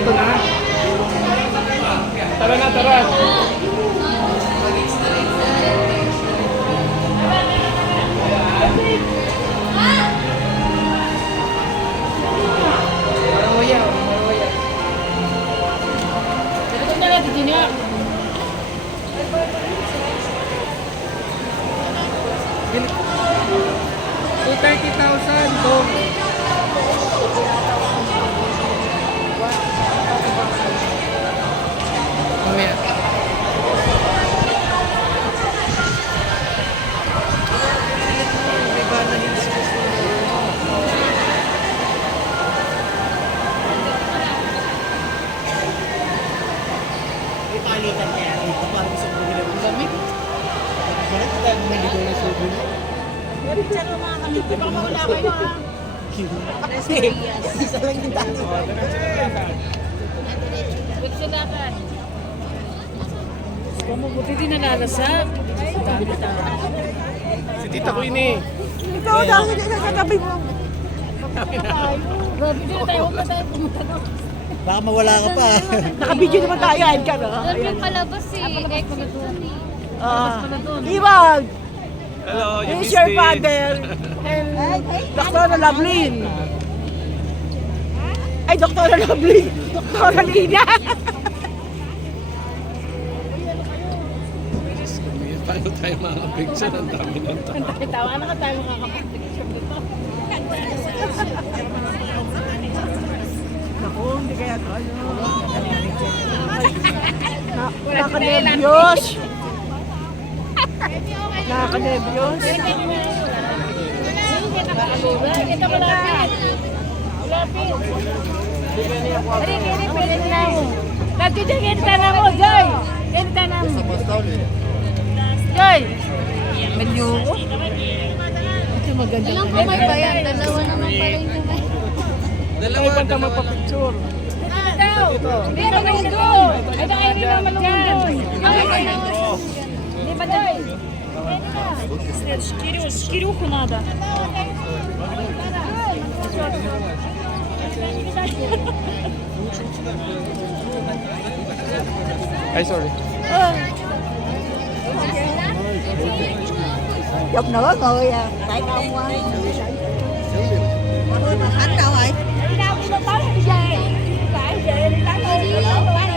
ito na. Tara na, tara. Marawaya, marawaya. Ito na lang, di niya. 230,000 dong. Mamaya. May palitan kaya dito parang sa mga ng lamig. Bakit tayo maligo na subo na? Picture mo mga kami. Di ba mawala kayo ha? Isa lang yung dati. Picture natin. Kung mabuti din nalalasap. Dami tayo. Si Tita ko ini. Ikaw, dami na katabi mo. Grabe din tayo. Huwag pa tayo pumunta doon. Baka mawala ka pa. Nakabidyo naman tayo, Edgar. Doon yung palabas eh. Iwan! Hello, you Here's missed your it. father. And Dr. Lovelyn. Ay, Dr. Lovelyn. Dr. Lina. Paano tayo mga picture? Ang dami ng tao. Ang dami tawa. Ano ka tayo makakapag-picture dito? Naku, hindi kaya to. Nakaka-nervyos. Nakaka-nervyos. Kita malapit. Malapit. Ini pwede na mo. Lagi dyan, kita na mo, Joy. Kita na mo. Joy. Malyuko. Ito maganda. Ilang kamay ba yan? Dalawa naman pala yung kamay. Dalawa, dalawa. Magpa-picture. Daw. Hindi na kayo doon. Ay, kayo rin naman dyan. Di ba, Joy? Кирюху надо. Ay, sorry. Chụp nữa người à, tại ông mà khánh đâu rồi? Đi đâu cũng tới đi về. Phải về đi đánh đi.